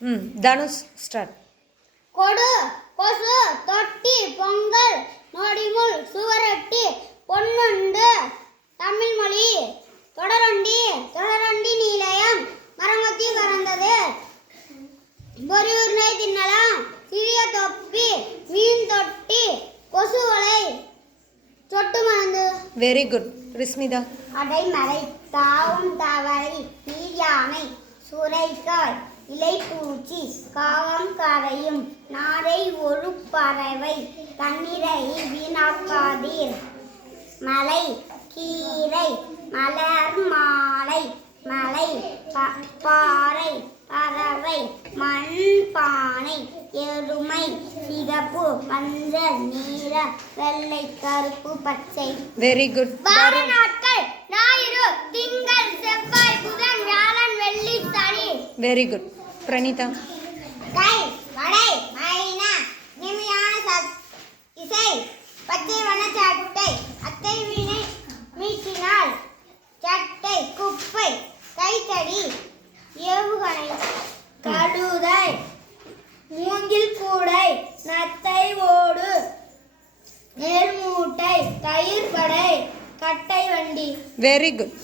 Dhanush start. கொடு கொசு தொட்டி பொங்கல் நொடிமுள் சுவரொட்டி பொன்னுண்டு தமிழ்மொழி தொடரொண்டி தொடரொண்டி நீலயம் மரங்கொத்தி பறந்தது பொறியுருணை தின்னலாம் சிறிய தொப்பி மீன் தொட்டி கொசு வலை சொட்டு மணந்து. Very good. ரிஸ்மிதா. அடைமலை தாவும் தவறை நீர் யானை சுரைக்காய் இலைப்பூச்சி காகம் கரையும் நாரை ஒரு பறவை தண்ணீரை வீணாக்காதீர் மலை கீரை மலர் மாலை மலை பாறை பறவை மண் பானை எருமை சிகப்பு மஞ்சள் நீல வெள்ளை கருப்பு பச்சை. Very good. வார நாட்கள் ஞாயிறு திங்கள் செவ்வாய் புதன் வியாழன் வெள்ளி சனி. Very good. பிரணீதா. கை வடை மைனா நிமையான இசை பச்சை வண்ண சட்டை அத்தை வீணை மீட்டினால் சட்டை குப்பை கைத்தடி ஏவுகணை கழுதை மூங்கில் கூடை நத்தை ஓடு நெல் மூட்டை தயிர் படை கட்டை வண்டி. Very good.